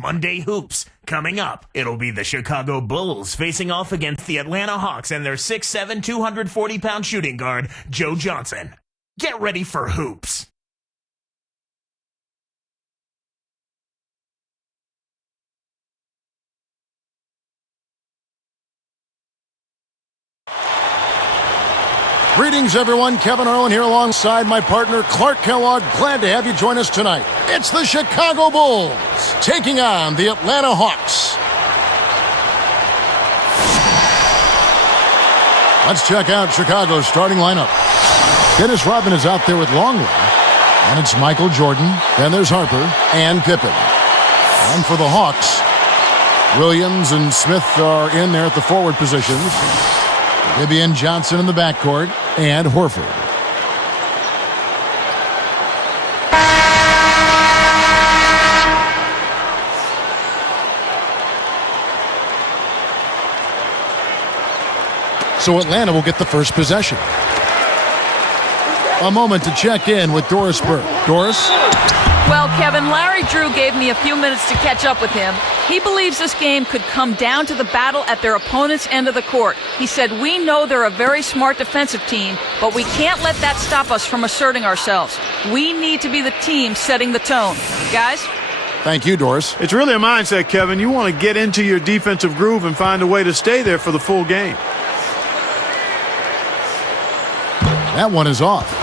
Monday Hoops. Coming up, it'll be the Chicago Bulls facing off against the Atlanta Hawks and their 6'7", 240-pound shooting guard, Joe Johnson. Get ready for Hoops. Greetings, everyone. Kevin Harlan here alongside my partner, Clark Kellogg. Glad to have you join us tonight. It's the Chicago Bulls taking on the Atlanta Hawks. Let's check out Chicago's starting lineup. Dennis Rodman is out there with Longley. And it's Michael Jordan. Then there's Harper and Pippen. And for the Hawks, Williams and Smith are in there at the forward positions. Bibby and Johnson in the backcourt, and Horford. So Atlanta will get the first possession. A moment to check in with Doris Burke. Doris? Well, Kevin, Larry Drew gave me a few minutes to catch up with him. He believes this game could come down to the battle at their opponent's end of the court. He said, "We know they're a very smart defensive team, but we can't let that stop us from asserting ourselves. We need to be the team setting the tone." Guys? Thank you, Doris. It's really a mindset, Kevin. You want to get into your defensive groove and find a way to stay there for the full game. That one is off.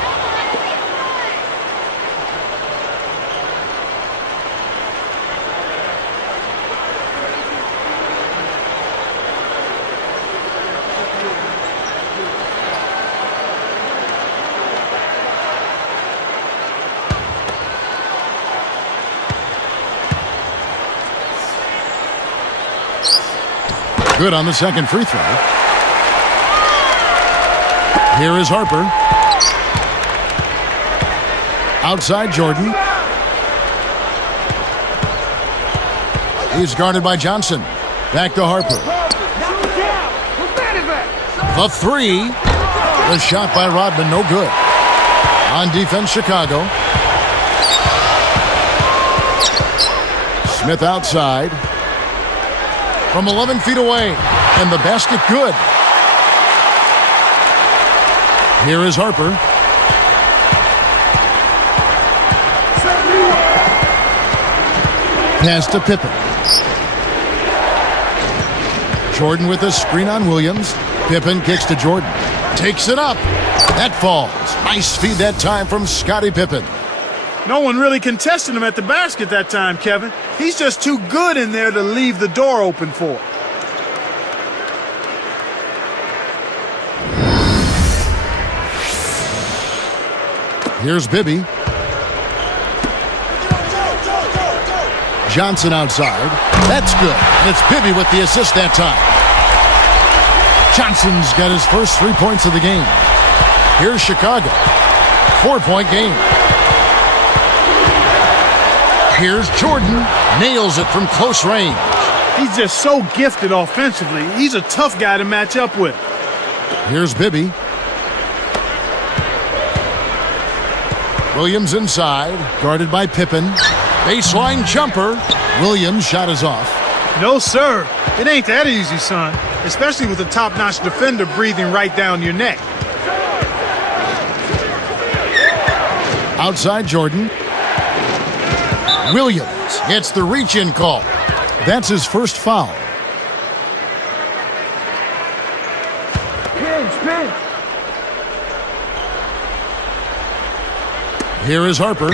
Good on the second free throw. Here is Harper. Outside Jordan. He's guarded by Johnson. Back to Harper. The three. The shot by Rodman, no good. On defense, Chicago. Smith outside. From 11 feet away. And the basket good. Here is Harper. Pass to Pippen. Jordan with a screen on Williams. Pippen kicks to Jordan. Takes it up. That falls. Nice feed that time from Scottie Pippen. No one really contested him at the basket that time, Kevin. He's just too good in there to leave the door open for. Here's Bibby. Johnson outside. That's good. And it's Bibby with the assist that time. Johnson's got his first 3 points of the game. Here's Chicago. 4-point game. Here's Jordan. Nails it from close range. He's just so gifted offensively. He's a tough guy to match up with. Here's Bibby. Williams inside. Guarded by Pippen. Baseline jumper. Williams' shot is off. No, sir. It ain't that easy, son. Especially with a top-notch defender breathing right down your neck. Outside Jordan. Williams gets the reach-in call. That's his first foul. Here is Harper.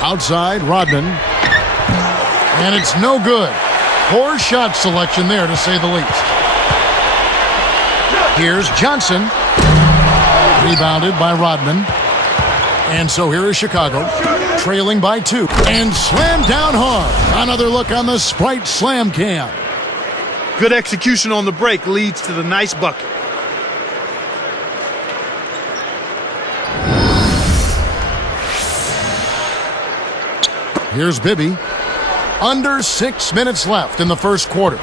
Outside, Rodman. And it's no good. Poor shot selection there, to say the least. Here's Johnson. Rebounded by Rodman. And so here is Chicago, trailing by 2. And slammed down hard. Another look on the Sprite Slam Cam. Good execution on the break leads to the nice bucket. Here's Bibby. Under 6 minutes left in the first quarter.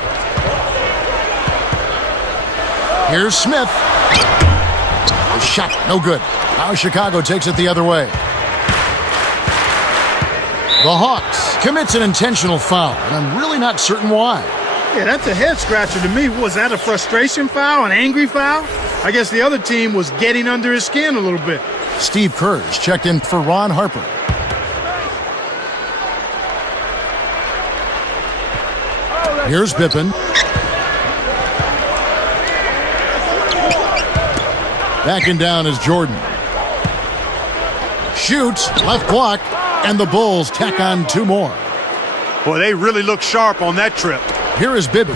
Here's Smith. The shot, no good. Now Chicago takes it the other way. The Hawks commits an intentional foul, and I'm really not certain why. Yeah, that's a head scratcher to me. Was that a frustration foul, an angry foul? I guess the other team was getting under his skin a little bit. Steve Kerr's checked in for Ron Harper. Here's Pippen. Backing down is Jordan. Shoots, left block, and the Bulls tack on 2 more. Boy, they really look sharp on that trip. Here is Bibby.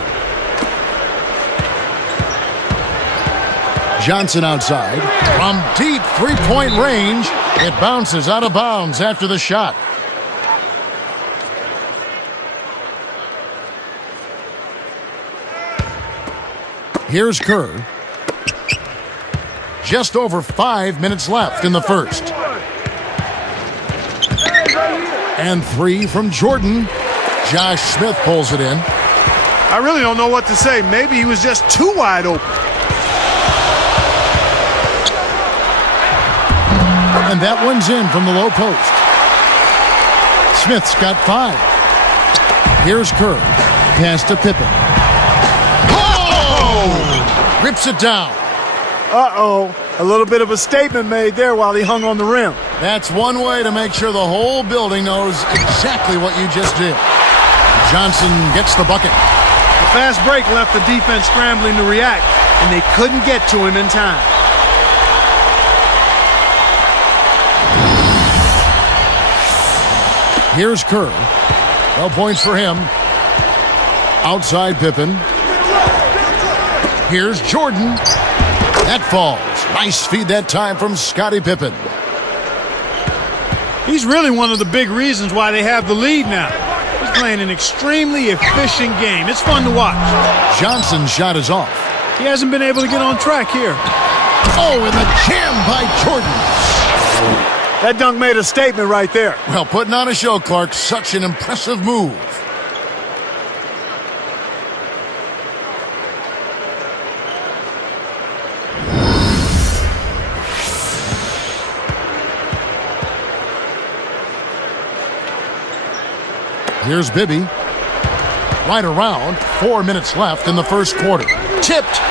Johnson outside. From deep three-point range, it bounces out of bounds after the shot. Here's Kerr. Just over 5 minutes left in the first. And 3 from Jordan. Josh Smith pulls it in. I really don't know what to say. Maybe he was just too wide open. And that one's in from the low post. Smith's got 5. Here's Kerr. Pass to Pippen. Oh! Rips it down. Uh-oh. A little bit of a statement made there while he hung on the rim. That's one way to make sure the whole building knows exactly what you just did. Johnson gets the bucket. The fast break left the defense scrambling to react, and they couldn't get to him in time. Here's Kerr. No points for him. Outside Pippen. Here's Jordan. That falls. Nice feed that time from Scottie Pippen. He's really one of the big reasons why they have the lead now. He's playing an extremely efficient game. It's fun to watch. Johnson's shot is off. He hasn't been able to get on track here. Oh, and the jam by Jordan. That dunk made a statement right there. Well, putting on a show, Clark. Such an impressive move. Here's Bibby. Right around. 4 minutes left in the first quarter. Tipped.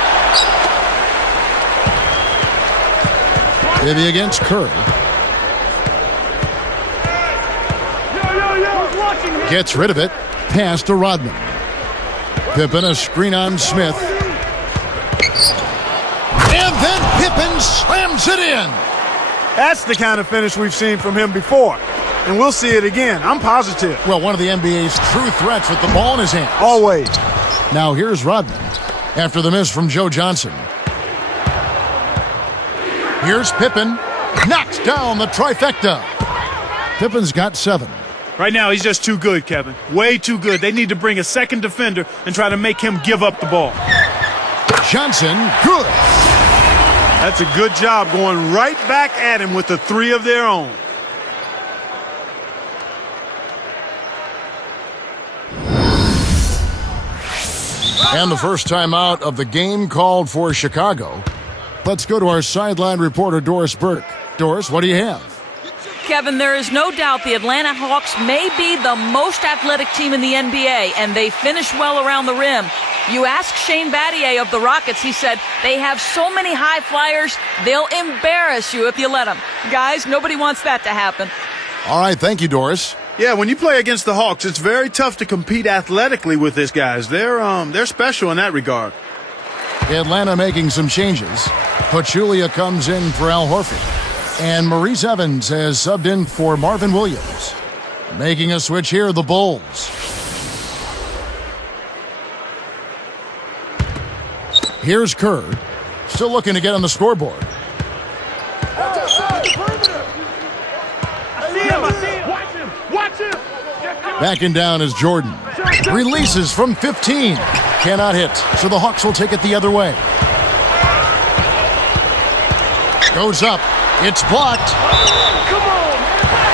Bibby against Kerr. Gets rid of it. Pass to Rodman. Pippen a screen on Smith. And then Pippen slams it in. That's the kind of finish we've seen from him before. And we'll see it again. I'm positive. Well, one of the NBA's true threats with the ball in his hand. Always. Now here's Rodman after the miss from Joe Johnson. Here's Pippen. Knocks down the trifecta. Pippen's got 7. Right now, he's just too good, Kevin. Way too good. They need to bring a second defender and try to make him give up the ball. Johnson, good. That's a good job going right back at him with the 3 of their own. And the first time out of the game called for Chicago. Let's go to our sideline reporter, Doris Burke. Doris, what do you have? Kevin, there is no doubt the Atlanta Hawks may be the most athletic team in the NBA, and they finish well around the rim. You ask Shane Battier of the Rockets, he said, they have so many high flyers, they'll embarrass you if you let them. Guys, nobody wants that to happen. All right, thank you, Doris. Yeah, when you play against the Hawks, it's very tough to compete athletically with these guys. They're special in that regard. Atlanta making some changes. Pachulia comes in for Al Horford. And Maurice Evans has subbed in for Marvin Williams. Making a switch here, the Bulls. Here's Kerr. Still looking to get on the scoreboard. Backing down is Jordan. Releases from 15. Cannot hit, so the Hawks will take it the other way. Goes up. It's blocked. Come on, man.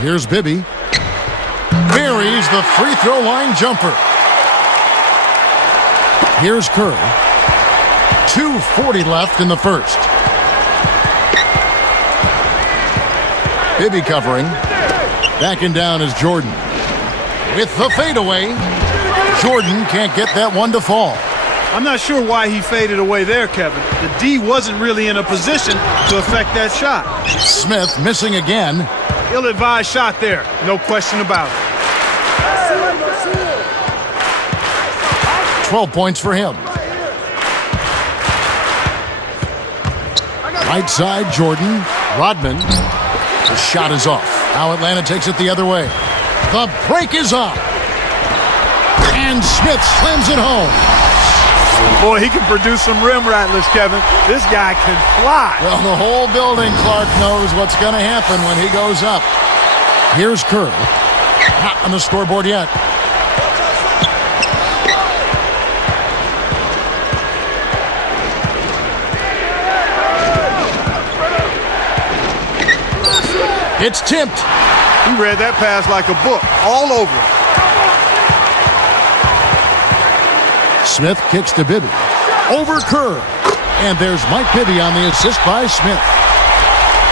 Here's Bibby. Buries the free throw line jumper. Here's Kerr. 2:40 left in the first. Bibby covering. Backing down is Jordan. With the fadeaway, Jordan can't get that one to fall. I'm not sure why he faded away there, Kevin. The D wasn't really in a position to affect that shot. Smith missing again. Ill-advised shot there, no question about it. 12 points for him. Right side, Jordan. Rodman. The shot is off. Now Atlanta takes it the other way. The break is up. And Smith slams it home. Boy, he can produce some rim rattlers, Kevin. This guy can fly. Well, the whole building, Clark, knows what's going to happen when he goes up. Here's Kerr. Not on the scoreboard yet. It's tipped. He read that pass like a book, all over it. Smith kicks to Bibby. Over Kerr. And there's Mike Bibby on the assist by Smith.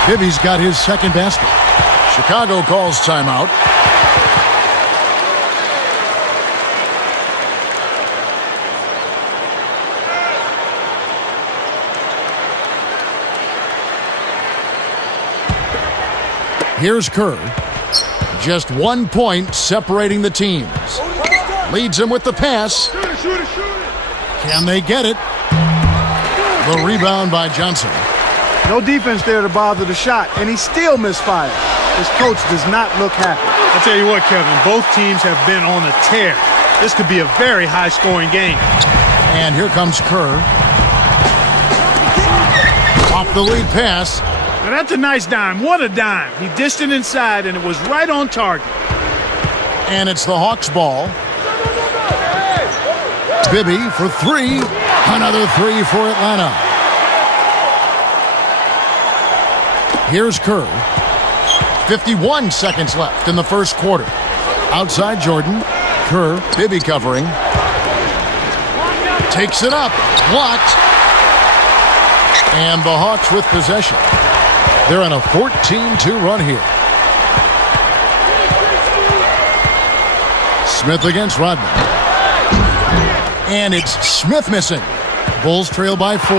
Bibby's got his second basket. Chicago calls timeout. Here's Kerr. Just 1 point separating the teams. Leads him with the pass. Can they get it? The rebound by Johnson. No defense there to bother the shot, and he still misfired. His coach does not look happy. I'll tell you what, Kevin, both teams have been on a tear. This could be a very high-scoring game. And here comes Kerr. Off the lead pass. Now that's a nice dime. What a dime. He dished it inside, and it was right on target. And it's the Hawks' ball. Bibby for three. Another three for Atlanta. Here's Kerr. 51 seconds left in the first quarter. Outside Jordan. Kerr, Bibby covering. Takes it up. Blocked. And the Hawks with possession. They're on a 14-2 run here. Smith against Rodman. And it's Smith missing. Bulls trail by 4.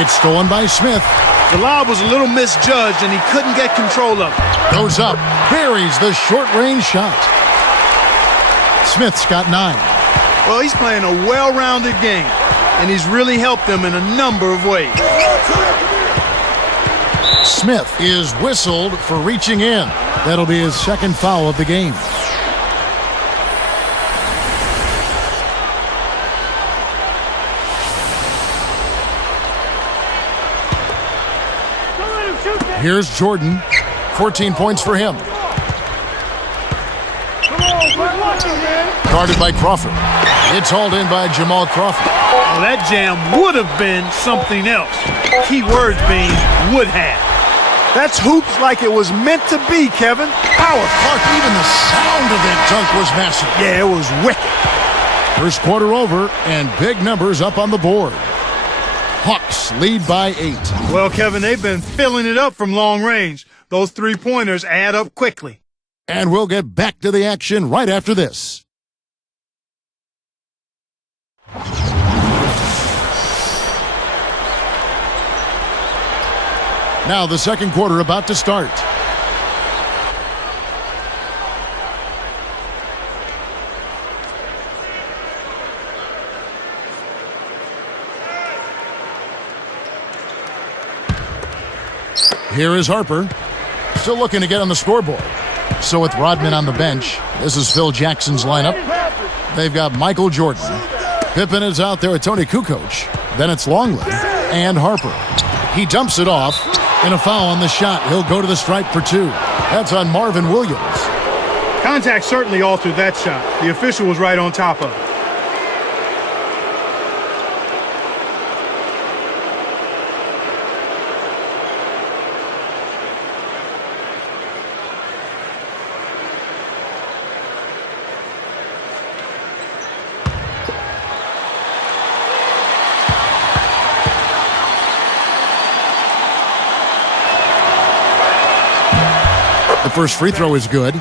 It's stolen by Smith. The lob was a little misjudged, and he couldn't get control of it. Goes up. Buries the short-range shot. Smith's got 9. Well, he's playing a well-rounded game, and he's really helped them in a number of ways. Smith is whistled for reaching in. That'll be his second foul of the game. Here's Jordan. 14 points for him. Guarded by Crawford. It's hauled in by Jamal Crawford. Well, that jam would have been something else. Key words being would have. That's hoops like it was meant to be, Kevin. Power, Clark, even the sound of that dunk was massive. Yeah, it was wicked. First quarter over, and big numbers up on the board. Hawks lead by 8. Well, Kevin, they've been filling it up from long range. Those three-pointers add up quickly. And we'll get back to the action right after this. Now the second quarter about to start. Here is Harper. Still looking to get on the scoreboard. So with Rodman on the bench, this is Phil Jackson's lineup. They've got Michael Jordan. Pippen is out there with Tony Kukoc. Then it's Longley and Harper. He dumps it off, and a foul on the shot. He'll go to the stripe for 2. That's on Marvin Williams. Contact certainly altered that shot. The official was right on top of it. The first free throw is good.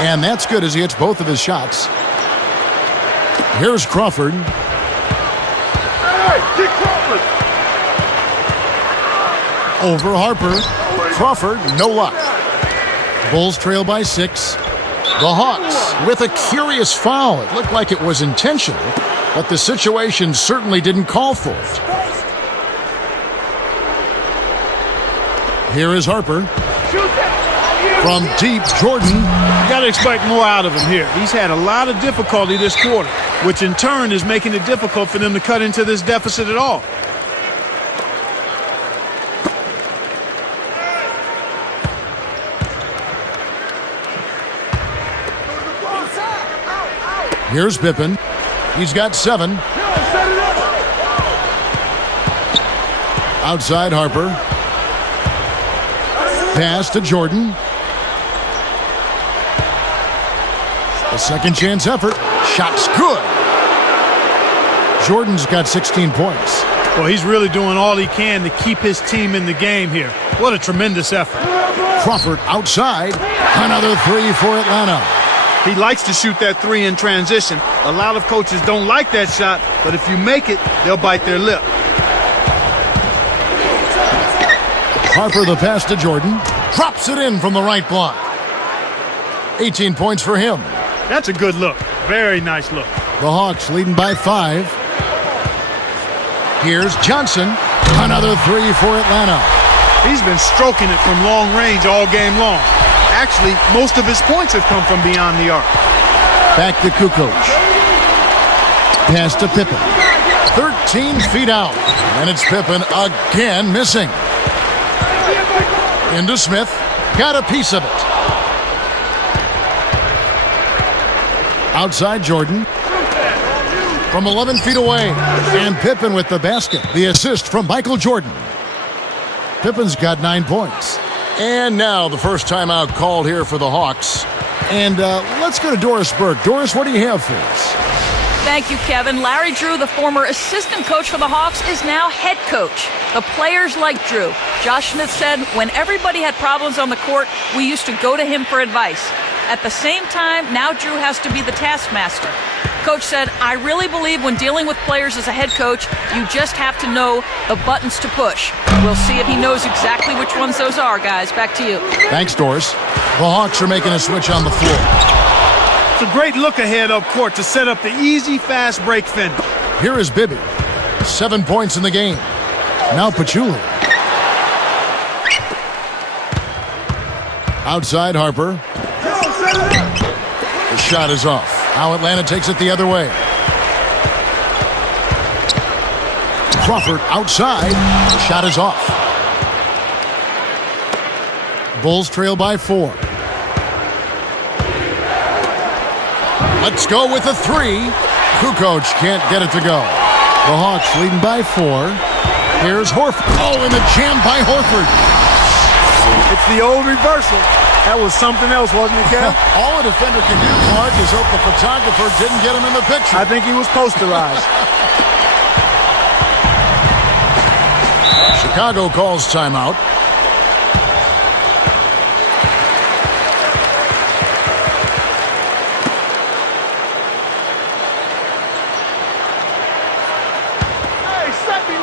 And that's good as he hits both of his shots. Here's Crawford. Over Harper. Crawford, no luck. Bulls trail by 6. The Hawks with a curious foul. It looked like it was intentional, but the situation certainly didn't call for it. Here is Harper. From deep, Jordan. You got to expect more out of him here. He's had a lot of difficulty this quarter, which in turn is making it difficult for them to cut into this deficit at all. Here's Pippen. He's got 7. Outside Harper. Pass to Jordan. A second chance effort. Shot's good. Jordan's got 16 points. Well, he's really doing all he can to keep his team in the game here. What a tremendous effort. Crawford outside. Another 3 for Atlanta. He likes to shoot that 3 in transition. A lot of coaches don't like that shot, but if you make it, they'll bite their lip. Harper the pass to Jordan. Drops it in from the right block. 18 points for him. That's a good look. Very nice look. The Hawks leading by 5. Here's Johnson. Another 3 for Atlanta. He's been stroking it from long range all game long. Actually, most of his points have come from beyond the arc. Back to Kukoc. Pass to Pippen. 13 feet out. And it's Pippen again missing. Into Smith. Got a piece of it. Outside Jordan. From 11 feet away. And Pippen with the basket. The assist from Michael Jordan. Pippen's got 9 points. And now the first timeout called here for the Hawks. And let's go to Doris Burke. Doris, what do you have for us? Thank you, Kevin. Larry Drew, the former assistant coach for the Hawks, is now head coach. The players like Drew. Josh Smith said, when everybody had problems on the court, we used to go to him for advice. At the same time, now Drew has to be the taskmaster. Coach said, I really believe when dealing with players as a head coach, you just have to know the buttons to push. We'll see if he knows exactly which ones those are, guys. Back to you. Thanks, Doris. The Hawks are making a switch on the floor. It's a great look ahead up court to set up the easy, fast break finish. Here is Bibby. 7 points in the game. Now Pachulia. Outside Harper. The shot is off. Now Atlanta takes it the other way. Crawford outside. The shot is off. Bulls trail by 4. Let's go with a 3. Kukoc can't get it to go. The Hawks leading by 4. Here's Horford. Oh, and the jam by Horford. It's the old reversal. That was something else, wasn't it, Kev? All a defender can do, Clark, is hope the photographer didn't get him in the picture. I think he was posterized. Chicago calls timeout. Hey, set me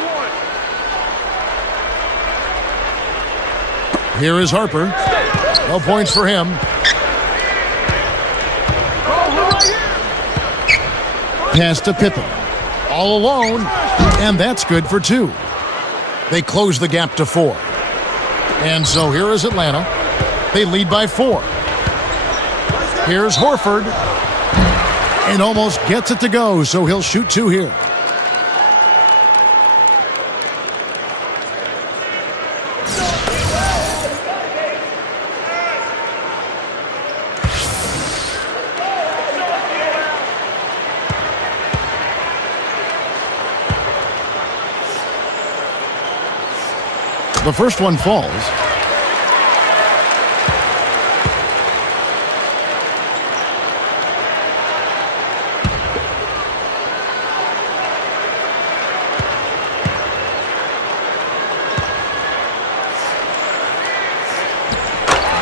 one. Here is Harper. No points for him. Pass to Pippen. All alone. And that's good for 2. They close the gap to 4. And so here is Atlanta. They lead by 4. Here's Horford. And almost gets it to go, so he'll shoot 2 here. The first one falls.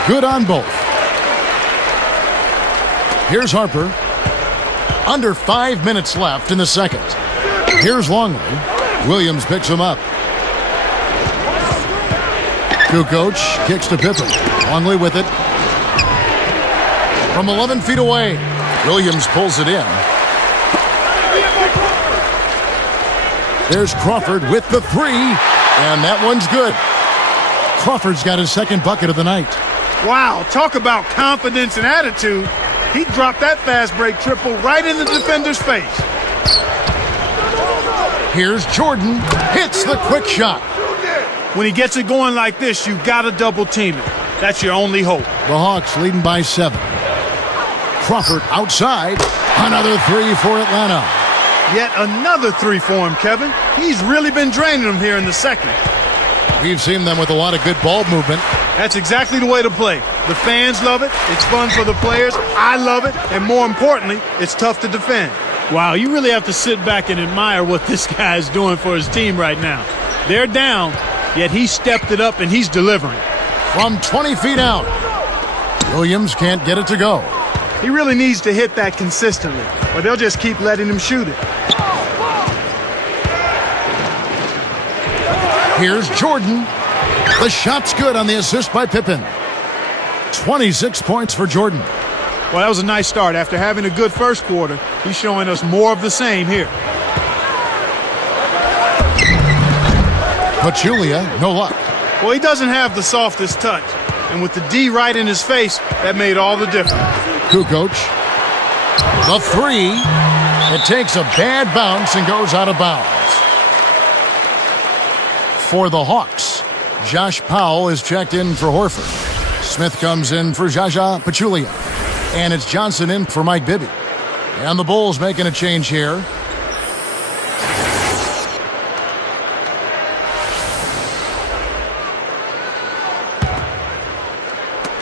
Good on both. Here's Harper. Under 5 minutes left in the second. Here's Longley. Williams picks him up. Kukoc kicks to Pippen. Longley with it. From 11 feet away, Williams pulls it in. There's Crawford with the three, and that one's good. Crawford's got his second bucket of the night. Wow, talk about confidence and attitude. He dropped that fast break triple right in the defender's face. Here's Jordan, hits the quick shot. When he gets it going like this, you gotta double team it. That's your only hope. The Hawks leading by 7. Crawford outside, another three for Atlanta. Yet another three for him, Kevin. He's really been draining them here in the second. We've seen them with a lot of good ball movement. That's exactly the way to play. The fans love it. It's fun for the players. I love it. And more importantly, it's tough to defend. Wow, you really have to sit back and admire what this guy is doing for his team right now. They're down, yet he stepped it up and he's delivering. From 20 feet out, Williams can't get it to go. He really needs to hit that consistently, or they'll just keep letting him shoot it. Here's Jordan. The shot's good on the assist by Pippen. 26 points for Jordan. Well, that was a nice start. After having a good first quarter, he's showing us more of the same here. Pachulia, no luck. Well, he doesn't have the softest touch. And with the D right in his face, that made all the difference. Kukoc. The three. It takes a bad bounce and goes out of bounds. For the Hawks, Josh Powell is checked in for Horford. Smith comes in for Jaja Pachulia. And it's Johnson in for Mike Bibby. And the Bulls making a change here.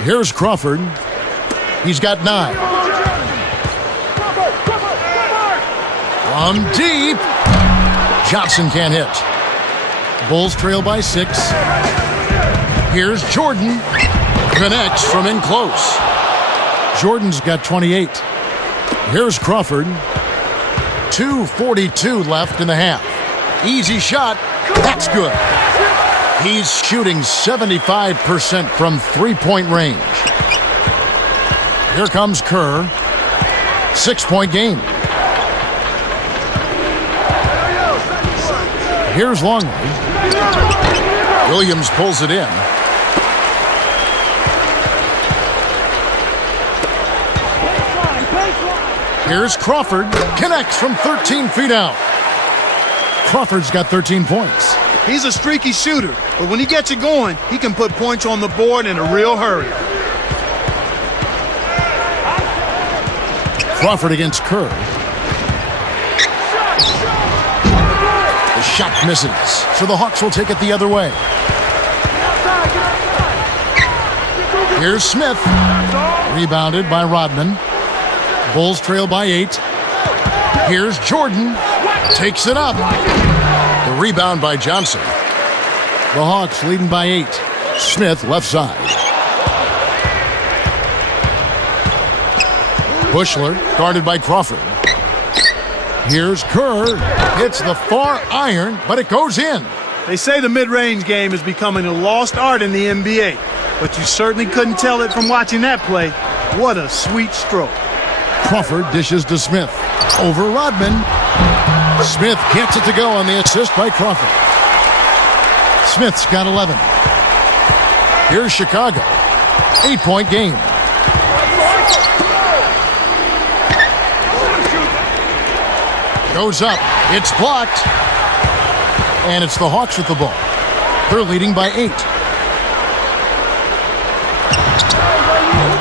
Here's Crawford. He's got 9. From deep. Johnson can't hit. Bulls trail by 6. Here's Jordan. Connects from in close. Jordan's got 28. Here's Crawford. 2:42 left in the half. Easy shot. That's good. He's shooting 75% from three-point range. Here comes Kerr. 6-point game. Here's Longley. Williams pulls it in. Here's Crawford. Connects from 13 feet out. Crawford's got 13 points. He's a streaky shooter, but when he gets it going, he can put points on the board in a real hurry. Crawford against Kerr. The shot misses, so the Hawks will take it the other way. Here's Smith. Rebounded by Rodman. Bulls trail by 8. Here's Jordan. Takes it up. The rebound by Johnson. The Hawks leading by 8. Smith left side. Bushler guarded by Crawford. Here's Kerr. Hits the far iron, but it goes in. They say the mid-range game is becoming a lost art in the NBA, but you certainly couldn't tell it from watching that play. What a sweet stroke. Crawford dishes to Smith. Over Rodman. Smith gets it to go on the assist by Crawford. Smith's got 11. Here's Chicago. 8-point game. Goes up. It's blocked. And it's the Hawks with the ball. They're leading by 8.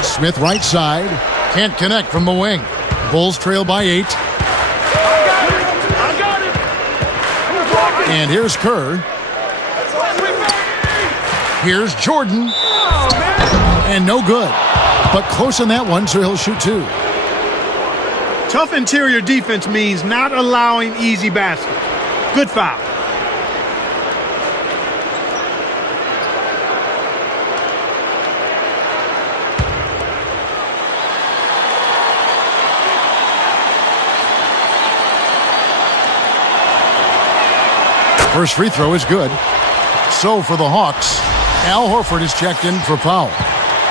Smith right side. Can't connect from the wing. Bulls trail by 8. And here's Kerr. Here's Jordan. And no good. But close on that one, so he'll shoot 2. Tough interior defense means not allowing easy baskets. Good foul. First free throw is good. So for the Hawks, Al Horford is checked in for foul.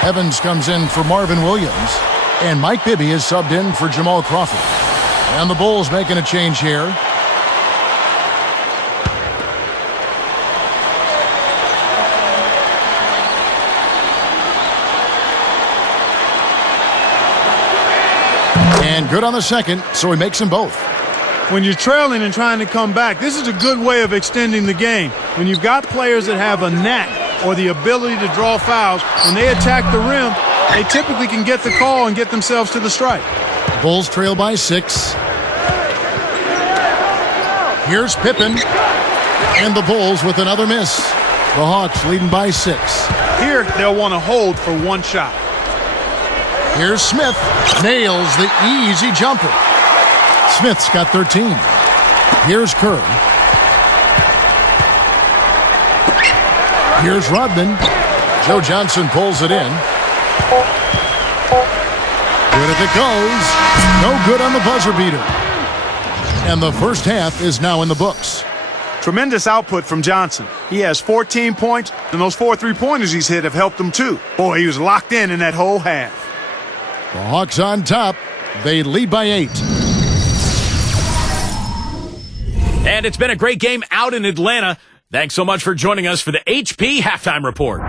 Evans comes in for Marvin Williams. And Mike Bibby is subbed in for Jamal Crawford. And the Bulls making a change here. And good on the second, so he makes them both. When you're trailing and trying to come back, this is a good way of extending the game. When you've got players that have a knack or the ability to draw fouls, when they attack the rim, they typically can get the call and get themselves to the stripe. Bulls trail by 6. Here's Pippen. And the Bulls with another miss. The Hawks leading by 6. Here, they'll want to hold for one shot. Here's Smith. Nails the easy jumper. Smith's got 13. Here's Kerr. Here's Rodman. Joe Johnson pulls it in. Good if it goes. No good on the buzzer beater. And the first half is now in the books. Tremendous output from Johnson. He has 14 points, and those 4 3-pointers he's hit have helped him too. Boy, he was locked in that whole half. The Hawks on top. They lead by 8. And it's been a great game out in Atlanta. Thanks so much for joining us for the HP Halftime Report.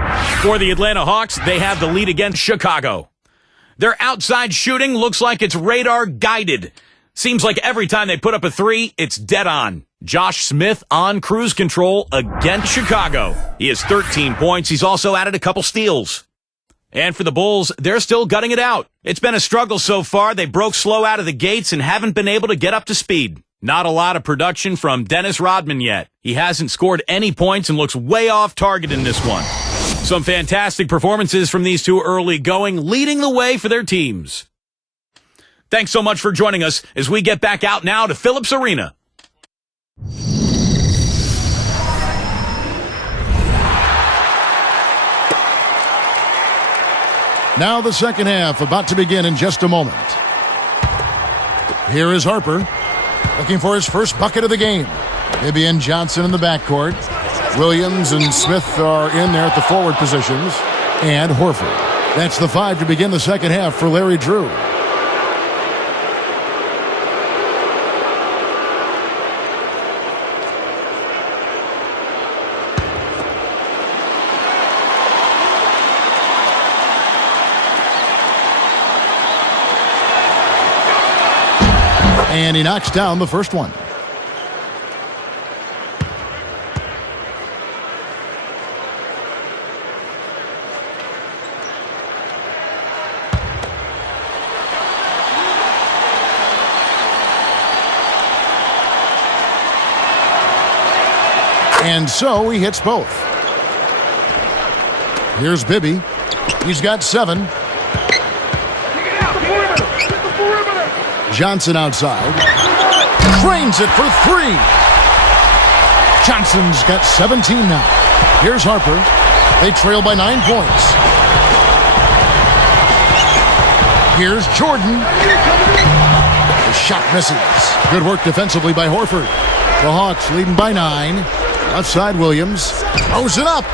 For the Atlanta Hawks, they have the lead against Chicago. Their outside shooting looks like it's radar guided. Seems like every time they put up a 3, it's dead on. Josh Smith on cruise control against Chicago. He has 13 points. He's also added a couple steals. And for the Bulls, they're still gutting it out. It's been a struggle so far. They broke slow out of the gates and haven't been able to get up to speed. Not a lot of production from Dennis Rodman yet. He hasn't scored any points and looks way off target in this one. Some fantastic performances from these two early going, leading the way for their teams. Thanks so much for joining us as we get back out now to Phillips Arena. Now the second half about to begin in just a moment. Here is Harper looking for his first bucket of the game. Bibby and Johnson in the backcourt. Williams and Smith are in there at the forward positions. And Horford. That's the 5 to begin the second half for Larry Drew. And he knocks down the first one. And so he hits both. Here's Bibby. He's got 7. Johnson outside. Drains it for 3. Johnson's got 17 now. Here's Harper. They trail by 9 points. Here's Jordan. The shot misses. Good work defensively by Horford. The Hawks leading by 9. Left side Williams. Throws it up.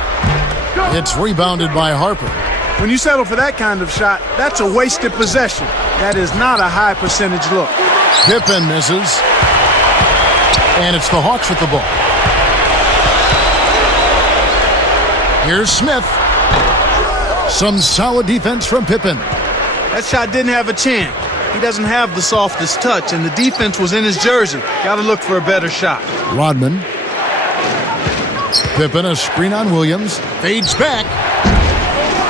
It's rebounded by Harper. When you settle for that kind of shot, that's a wasted possession. That is not a high percentage look. Pippen misses. And it's the Hawks with the ball. Here's Smith. Some solid defense from Pippen. That shot didn't have a chance. He doesn't have the softest touch, and the defense was in his jersey. Got to look for a better shot. Rodman. Pippen, a screen on Williams. Fades back.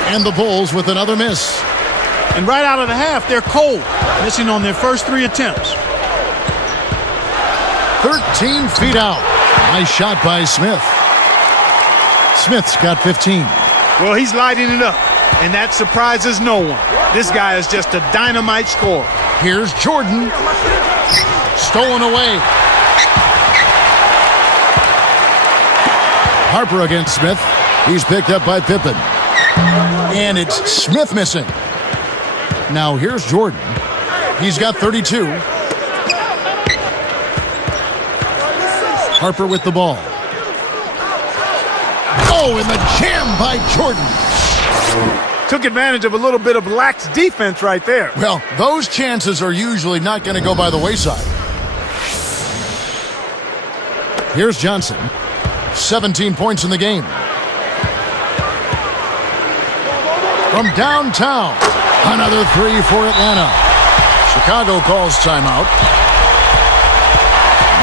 And the Bulls with another miss. And right out of the half, they're cold, missing on their first 3 attempts. 13 feet out. Nice shot by Smith. Smith's got 15. Well, he's lighting it up, and that surprises no one. This guy is just a dynamite scorer. Here's Jordan. Stolen away. Harper against Smith. He's picked up by Pippen. And it's Smith missing. Now here's Jordan. He's got 32. Harper with the ball. Oh, and the jam by Jordan. Took advantage of a little bit of lax defense right there. Well, those chances are usually not going to go by the wayside. Here's Johnson. 17 points in the game. From downtown, another three for Atlanta. Chicago calls timeout.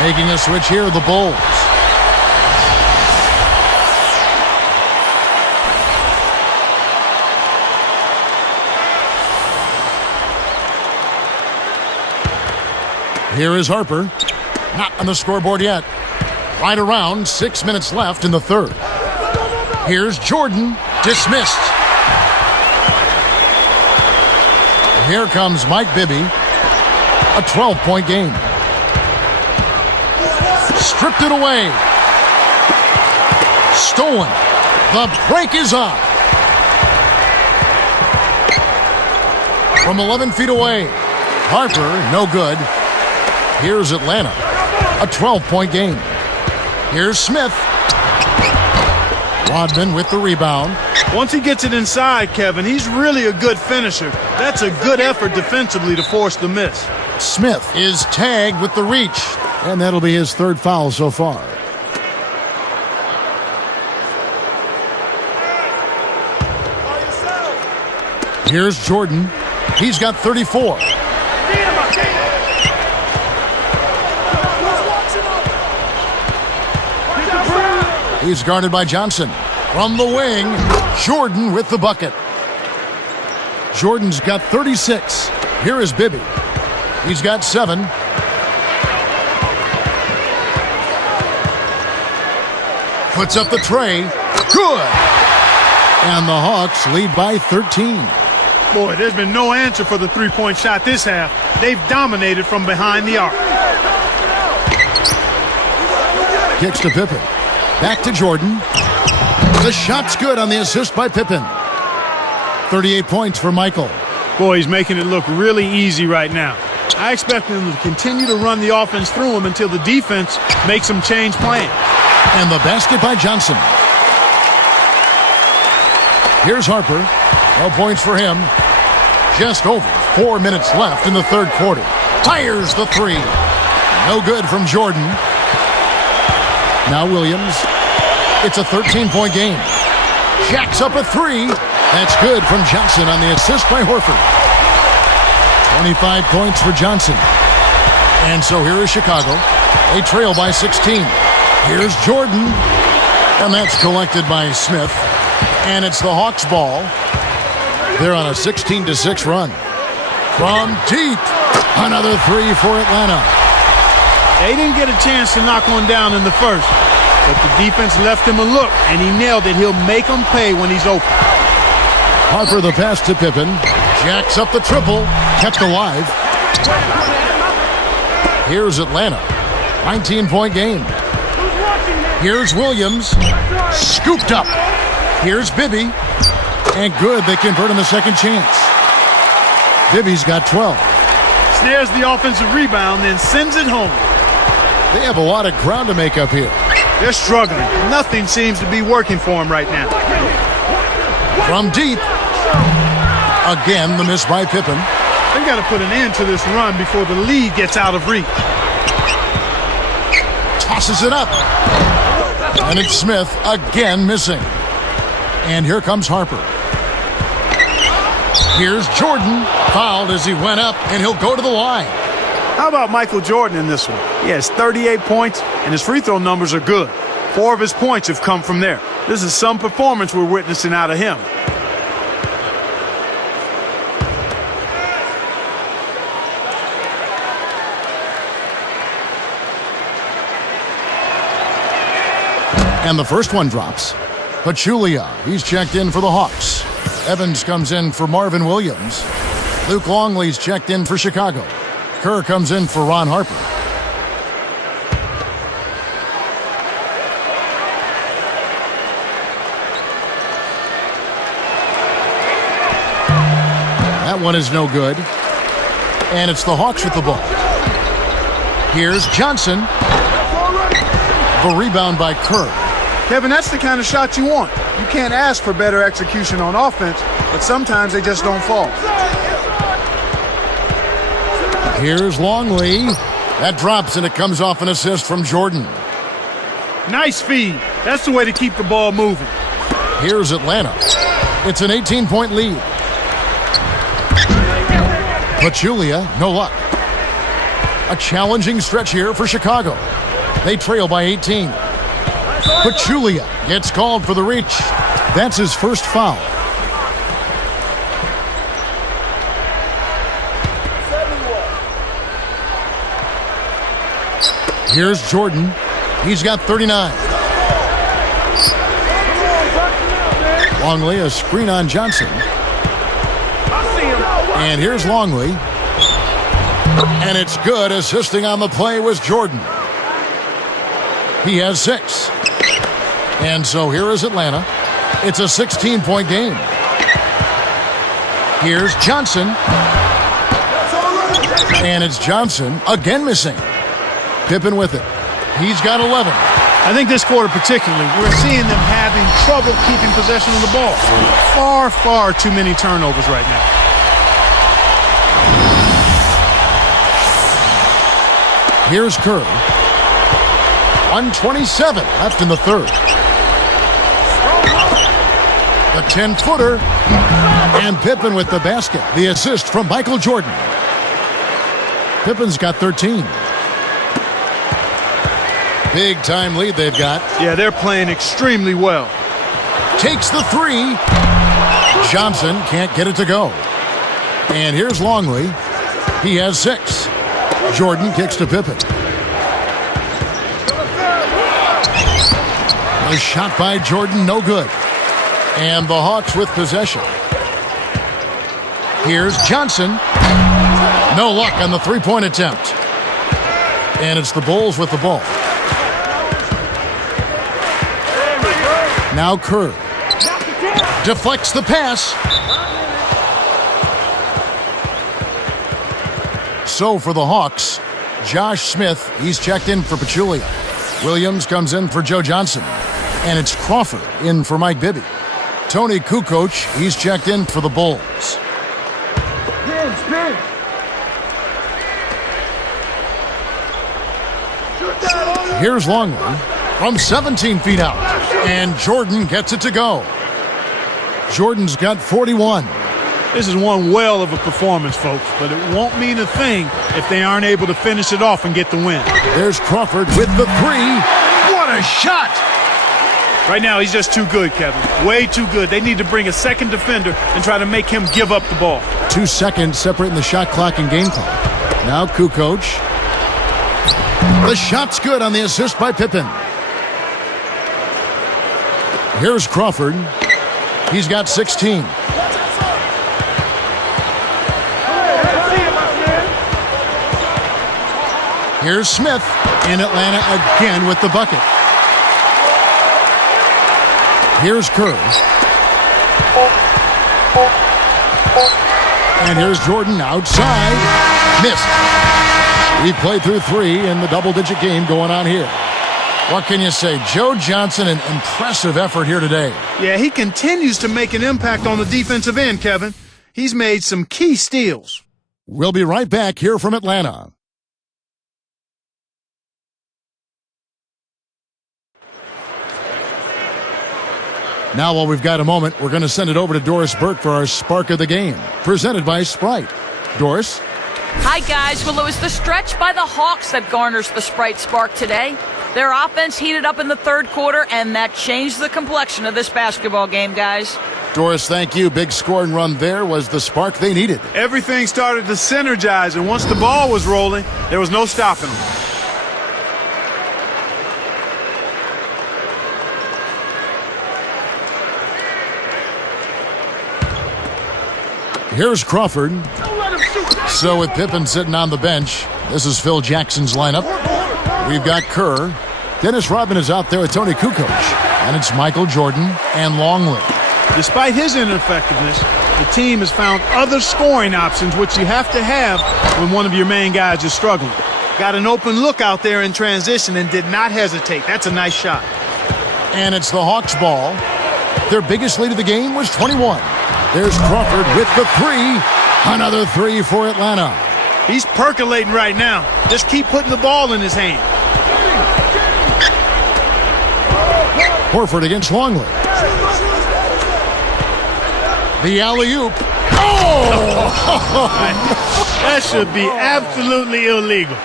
Making a switch here, the Bulls. Here is Harper. Not on the scoreboard yet. Right around, 6 minutes left in the third. Here's Jordan. Dismissed. Here comes Mike Bibby. A 12-point game. Stripped it away. Stolen. The break is on. From 11 feet away. Harper, no good. Here's Atlanta. A 12-point game. Here's Smith. Rodman with the rebound. Once he gets it inside, Kevin, he's really a good finisher. That's a good effort defensively to force the miss. Smith is tagged with the reach, and that'll be his third foul so far. Here's Jordan. He's got 34. He's guarded by Johnson. From the wing, Jordan with the bucket. Jordan's got 36. Here is Bibby. He's got 7. Puts up the tray. Good. And the Hawks lead by 13. Boy, there's been no answer for the three-point shot this half. They've dominated from behind the arc. Kicks to Pippen. Back to Jordan. The shot's good on the assist by Pippen. 38 points for Michael. Boy, he's making it look really easy right now. I expect them to continue to run the offense through him until the defense makes them change plans. And the basket by Johnson. Here's Harper. No points for him. Just over 4 minutes left in the third quarter. Fires the three. No good from Jordan. Now Williams. It's a 13-point game. Jacks up a three. That's good from Johnson on the assist by Horford. 25 points for Johnson. And so here is Chicago. They trail by 16. Here's Jordan. And that's collected by Smith. And it's the Hawks' ball. They're on a 16-6 run. From deep. Another three for Atlanta. They didn't get a chance to knock one down in the first. But the defense left him a look, and he nailed it. He'll make them pay when he's open. Harper the pass to Pippen. Jacks up the triple. Kept alive. Here's Atlanta. 19-point game. Here's Williams. Scooped up. Here's Bibby. And good, they convert on the second chance. Bibby's got 12. Snares the offensive rebound, then sends it home. They have a lot of ground to make up here. They're struggling. Nothing seems to be working for them right now. From deep. Again, the miss by Pippen. They've got to put an end to this run before the lead gets out of reach. Tosses it up. And it's Smith again missing. And here comes Harper. Here's Jordan. Fouled as he went up, and he'll go to the line. How about Michael Jordan in this one? He has 38 points, and his free throw numbers are good. 4 of his points have come from there. This is some performance we're witnessing out of him. And the first one drops. Pachulia, he's checked in for the Hawks. Evans comes in for Marvin Williams. Luke Longley's checked in for Chicago. Kerr comes in for Ron Harper. That one is no good. And it's the Hawks with the ball. Here's Johnson. The rebound by Kerr. Kevin, that's the kind of shot you want. You can't ask for better execution on offense, but sometimes they just don't fall. Here's Longley. That drops, and it comes off an assist from Jordan. Nice feed. That's the way to keep the ball moving. Here's Atlanta. It's an 18-point lead. Pachulia, no luck. A challenging stretch here for Chicago. They trail by 18. Pachulia gets called for the reach. That's his first foul. Here's Jordan. He's got 39. Longley, a screen on Johnson. And here's Longley. And it's good. Assisting on the play was Jordan. He has 6. And so here is Atlanta. It's a 16-point game. Here's Johnson. And it's Johnson again missing. Pippen with it. He's got 11. I think this quarter particularly, we're seeing them having trouble keeping possession of the ball. Far, far too many turnovers right now. Here's Kerr. 1:27 left in the third. The 10-footer. And Pippen with the basket. The assist from Michael Jordan. Pippen's got 13. Big time lead they've got. Yeah, they're playing extremely well. Takes the 3. Johnson can't get it to go. And here's Longley. He has 6. Jordan kicks to Pippen. A shot by Jordan, no good. And the Hawks with possession. Here's Johnson. No luck on the three-point attempt. And it's the Bulls with the ball. Now Kerr deflects the pass. So for the Hawks, Josh Smith, he's checked in for Pachulia. Williams comes in for Joe Johnson. And it's Crawford in for Mike Bibby. Tony Kukoc, he's checked in for the Bulls. Here's Longley from 17 feet out. And Jordan gets it to go. Jordan's got 41. This is one well of a performance, folks, but it won't mean a thing if they aren't able to finish it off and get the win. There's Crawford with the 3. What a shot! Right now, he's just too good, Kevin. Way too good. They need to bring a second defender and try to make him give up the ball. 2 seconds separating the shot clock and game clock. Now Kukoc. The shot's good on the assist by Pippen. Here's Crawford. He's got 16. Here's Smith in Atlanta again with the bucket. Here's Kerr. And here's Jordan outside. Missed. We played through 3 in the double-digit game going on here. What can you say? Joe Johnson, an impressive effort here today. Yeah, he continues to make an impact on the defensive end, Kevin. He's made some key steals. We'll be right back here from Atlanta. Now, while we've got a moment, we're going to send it over to Doris Burke for our Spark of the Game, presented by Sprite. Doris? Hi, guys. Well, it was the stretch by the Hawks that garners the Sprite Spark today. Their offense heated up in the third quarter, and that changed the complexion of this basketball game, guys. Doris, thank you. Big scoring run there was the spark they needed. Everything started to synergize, and once the ball was rolling, there was no stopping them. Here's Crawford. So with Pippen sitting on the bench, this is Phil Jackson's lineup. We've got Kerr. Dennis Rodman is out there with Tony Kukoc. And it's Michael Jordan and Longley. Despite his ineffectiveness, the team has found other scoring options, which you have to have when one of your main guys is struggling. Got an open look out there in transition and did not hesitate. That's a nice shot. And it's the Hawks' ball. Their biggest lead of the game was 21. There's Crawford with the three. Another three for Atlanta. He's percolating right now. Just keep putting the ball in his hand. Horford against Longley. The alley-oop. Oh! That should be absolutely illegal.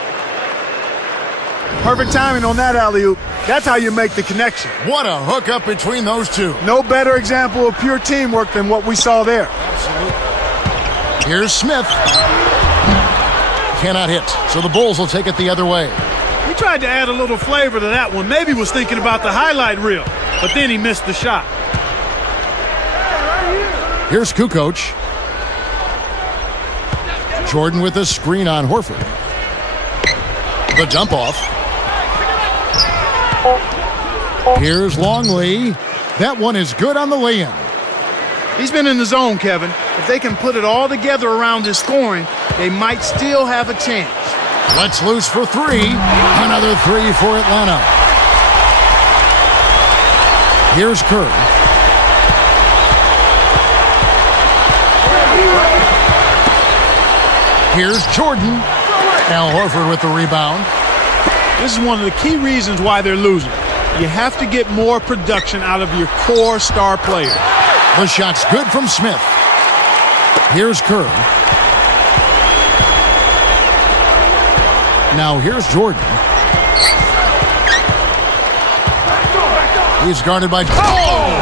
Perfect timing on that alley-oop. That's how you make the connection. What a hookup between those two. No better example of pure teamwork than what we saw there. Here's Smith. Cannot hit, so the Bulls will take it the other way. He tried to add a little flavor to that one. Maybe was thinking about the highlight reel, but then he missed the shot. Here's Kukoc. Jordan with a screen on Horford. The dump off. Here's Longley. That one is good on the lay-in. He's been in the zone, Kevin. If they can put it all together around his scoring, they might still have a chance. Let's loose for three. Another three for Atlanta. Here's Kerr. Here's Jordan. Al Horford with the rebound. This is one of the key reasons why they're losing. You have to get more production out of your core star player. The shot's good from Smith. Here's Kerr. Now here's Jordan. He's guarded by... Oh!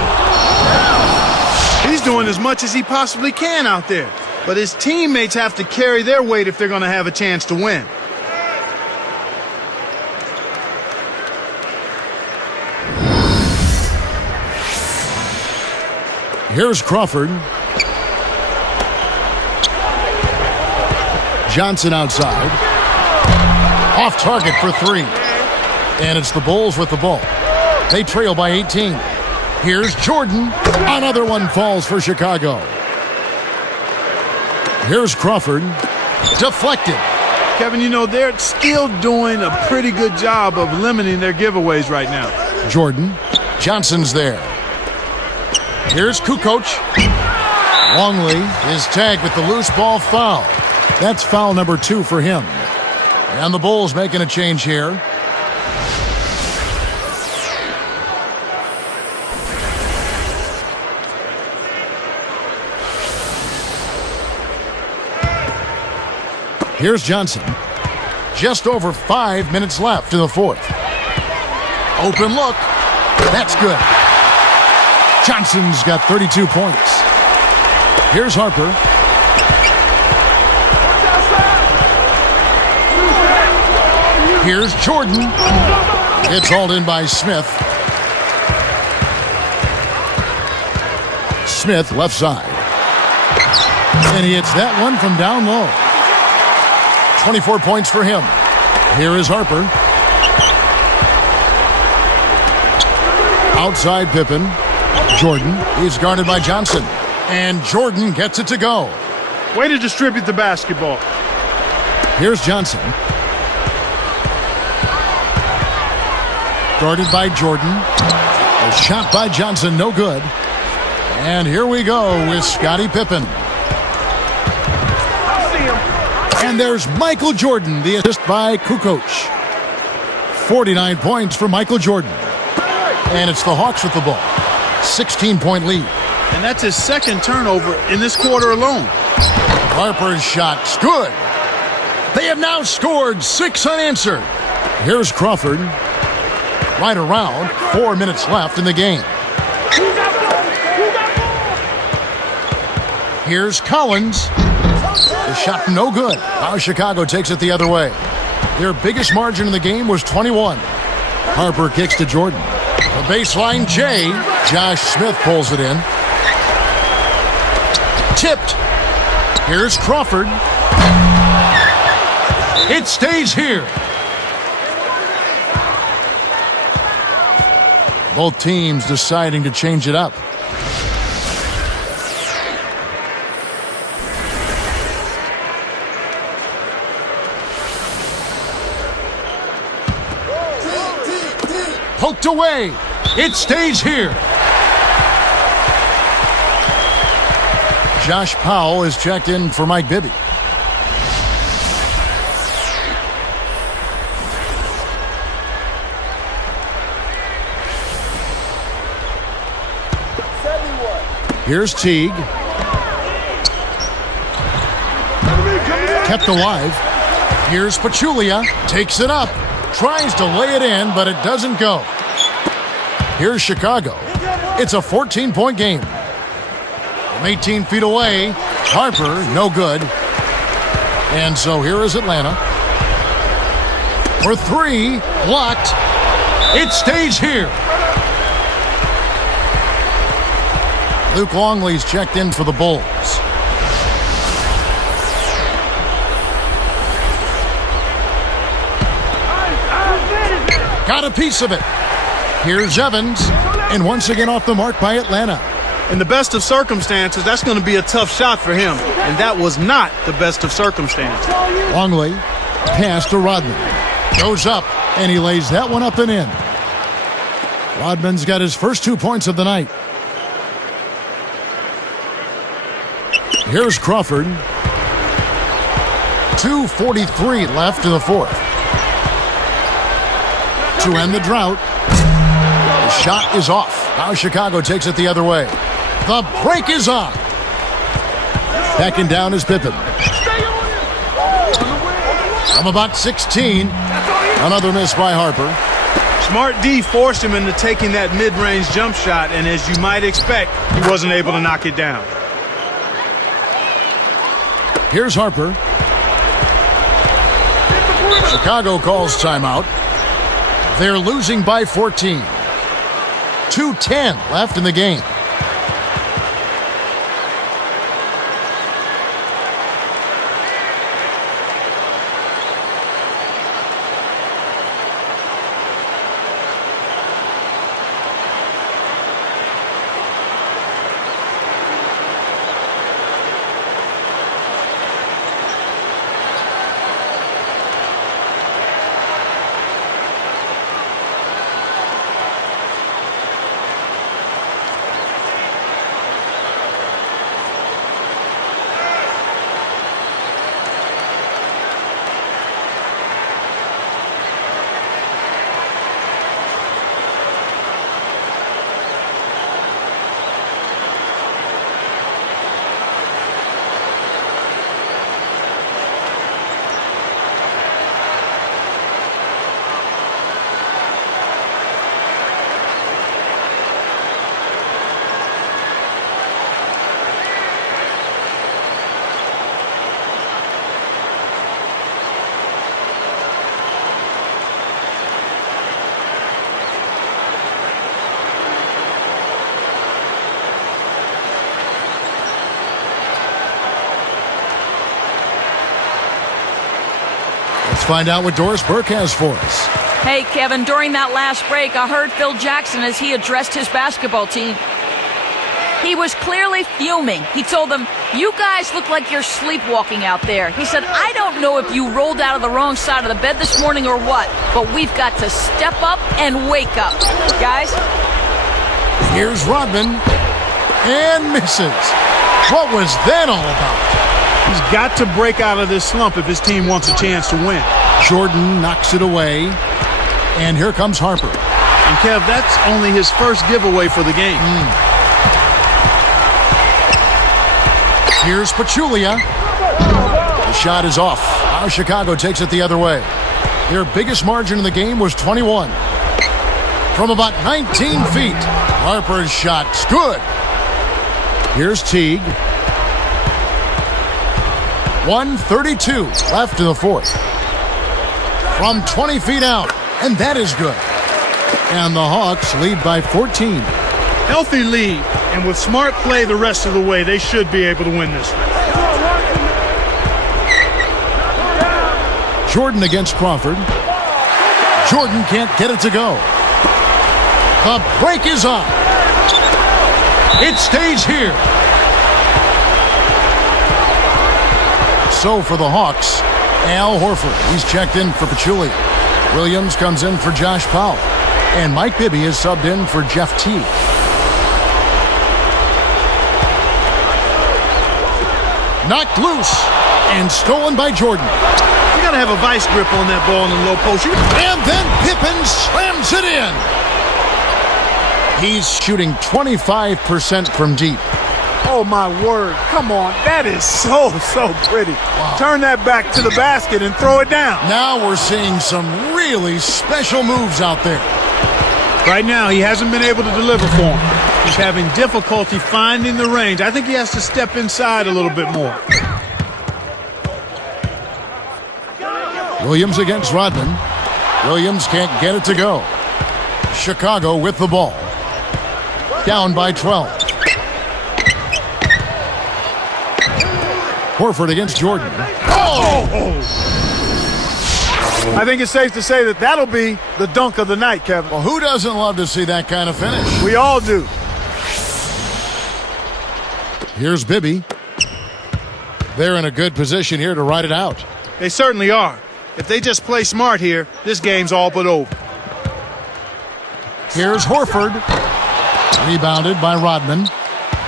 He's doing as much as he possibly can out there. But his teammates have to carry their weight if they're going to have a chance to win. Here's Crawford. Johnson outside. Off target for three. And it's the Bulls with the ball. They trail by 18. Here's Jordan. Another one falls for Chicago. Here's Crawford. Deflected. Kevin, you know, they're still doing a pretty good job of limiting their giveaways right now. Jordan. Johnson's there. Here's Kukoc. Longley is tagged with the loose ball foul. That's foul number 2 for him. And the Bulls making a change here. Here's Johnson. Just over 5 minutes left in the fourth. Open look. That's good. Johnson's got 32 points. Here's Harper. Here's Jordan. It's hauled in by Smith. Smith left side. And he hits that one from down low. 24 points for him. Here is Harper. Outside Pippen. Jordan is guarded by Johnson. And Jordan gets it to go. Way to distribute the basketball. Here's Johnson. Guarded by Jordan. A shot by Johnson, no good. And here we go with Scottie Pippen. And there's Michael Jordan, the assist by Kukoc. 49 points for Michael Jordan. And it's the Hawks with the ball. 16-point lead. And that's his second turnover in this quarter alone. Harper's shot's good. They have now scored 6 unanswered. Here's Crawford. Right around 4 minutes left in the game. Here's Collins. The shot no good. Now Chicago takes it the other way. Their biggest margin in the game was 21. Harper kicks to Jordan. The baseline J. Josh Smith pulls it in. Tipped. Here's Crawford. It stays here. Both teams deciding to change it up. Poked away. It stays here. Josh Powell is checked in for Mike Bibby. Here's Teague. Kept alive. Here's Pachulia. Takes it up. Tries to lay it in, but it doesn't go. Here's Chicago. It's a 14-point game. From 18 feet away, Harper, no good. And so here is Atlanta. For three, blocked. It stays here. Luke Longley's checked in for the Bulls. Got a piece of it. Here's Evans, and once again off the mark by Atlanta. In the best of circumstances, that's going to be a tough shot for him. And that was not the best of circumstances. Longley, pass to Rodman. Goes up, and he lays that one up and in. Rodman's got his first 2 points of the night. Here's Crawford. 2:43 left in the fourth. To end the drought. The shot is off. Now Chicago takes it the other way. The break is on. Backing down is Pippen. From about 16. Another miss by Harper. Smart D forced him into taking that mid-range jump shot, and as you might expect, he wasn't able to knock it down. Here's Harper. Chicago calls timeout. They're losing by 14. 2:10 left in the game. Let's find out what Doris Burke has for us. Hey, Kevin, during that last break, I heard Phil Jackson as he addressed his basketball team. He was clearly fuming. He told them, "You guys look like you're sleepwalking out there." He said, "I don't know if you rolled out of the wrong side of the bed this morning or what, but we've got to step up and wake up." Guys? Here's Rodman. And misses. What was that all about? He's got to break out of this slump if his team wants a chance to win. Jordan knocks it away. And here comes Harper. And Kev, that's only his first giveaway for the game. Here's Pachulia. The shot is off. Now Chicago takes it the other way. Their biggest margin in the game was 21. From about 19 feet, Harper's shot's good. Here's Teague. 1:32 left in the fourth. From 20 feet out, and that is good. And the Hawks lead by 14. Healthy lead, and with smart play the rest of the way, they should be able to win this one. Jordan against Crawford. Jordan can't get it to go. The break is on. It stays here. So for the Hawks, Al Horford. He's checked in for Pachulia. Williams comes in for Josh Powell. And Mike Bibby is subbed in for Jeff Teague. Knocked loose and stolen by Jordan. You got to have a vice grip on that ball in the low post. And then Pippen slams it in. He's shooting 25% from deep. Oh, my word. Come on. That is so pretty. Wow. Turn that back to the basket and throw it down. Now we're seeing some really special moves out there. Right now, he hasn't been able to deliver for him. He's having difficulty finding the range. I think he has to step inside a little bit more. Williams against Rodman. Williams can't get it to go. Chicago with the ball. Down by 12. Horford against Jordan. I think it's safe to say that that'll be the dunk of the night, Kevin. Well, who doesn't love to see that kind of finish? We all do. Here's Bibby. They're in a good position here to ride it out. They certainly are. If they just play smart here, this game's all but over. Here's Horford. Rebounded by Rodman.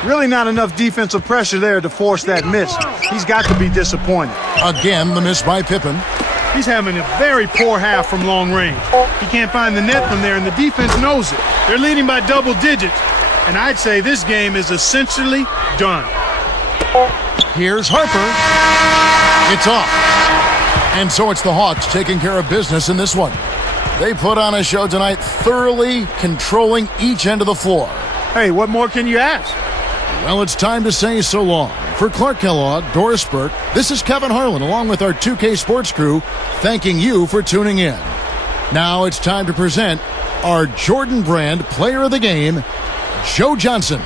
Really not enough defensive pressure there to force that miss. He's got to be disappointed. Again, the miss by Pippen. He's having a very poor half from long range. He can't find the net from there, and the defense knows it. They're leading by double digits, and I'd say this game is essentially done. Here's Harper. It's off. And so it's the Hawks taking care of business in this one. They put on a show tonight, thoroughly controlling each end of the floor. Hey, what more can you ask? Well, it's time to say so long. For Clark Kellogg, Doris Burke, this is Kevin Harlan along with our 2K Sports crew, thanking you for tuning in. Now it's time to present our Jordan Brand Player of the Game, Joe Johnson.